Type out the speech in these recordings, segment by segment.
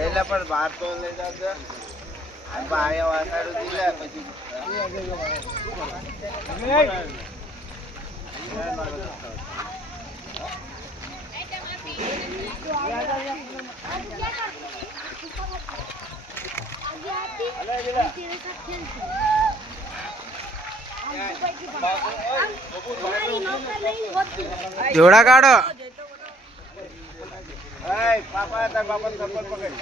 એટલે પણ બહાર તો લઈ જશે આયા વાસાડું દીધા પછી જોડા કાઢો પાપા તાર બાપા ચપ્પલ પકડ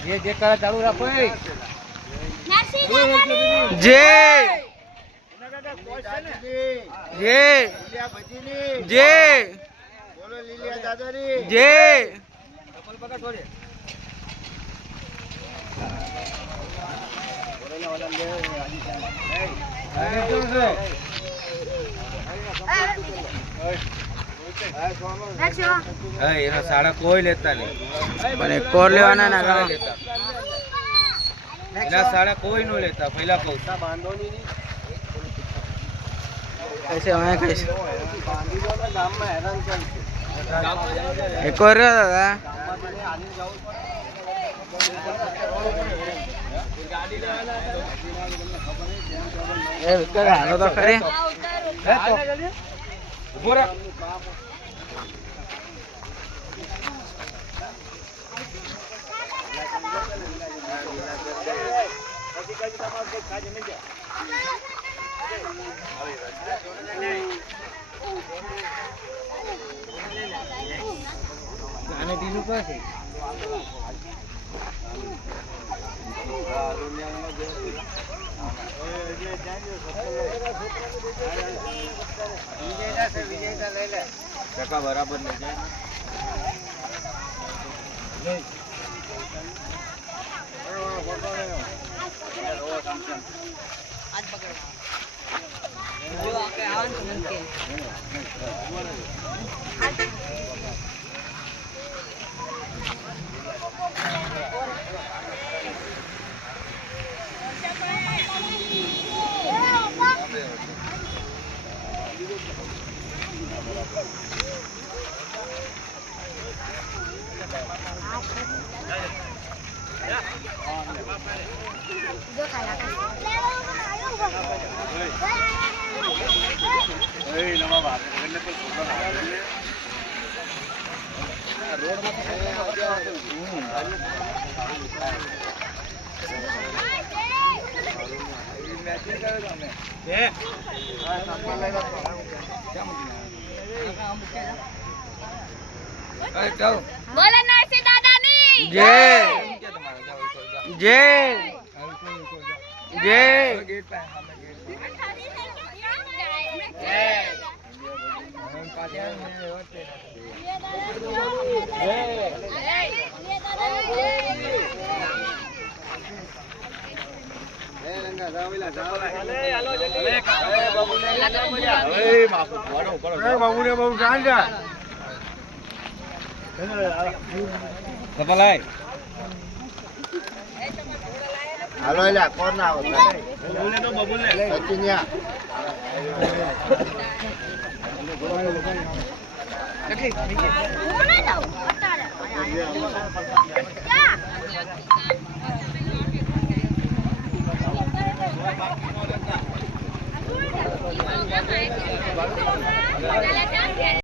જે જે કરે ચાલુ રાખો જે જે બોલો લીલિયા દાદારી જે એના સાડા કોઈ લેતા નહીં પણ એક કોર લેવાના ના ગામ એના સાડા કોઈ નો લેતા પહેલા કહું બાંધો નહીં कैसे हमें कैसे બાંધી દો ને ગામમાં હેરાન કરશે एक और दादा हालो तो खरे આને દીધું પાસે ટકા બરાબર લઈ જાય બોલો નરસિંહ દાદાની जय जय जय હાલો એટલે કોણ ના આવતા સચિનિયા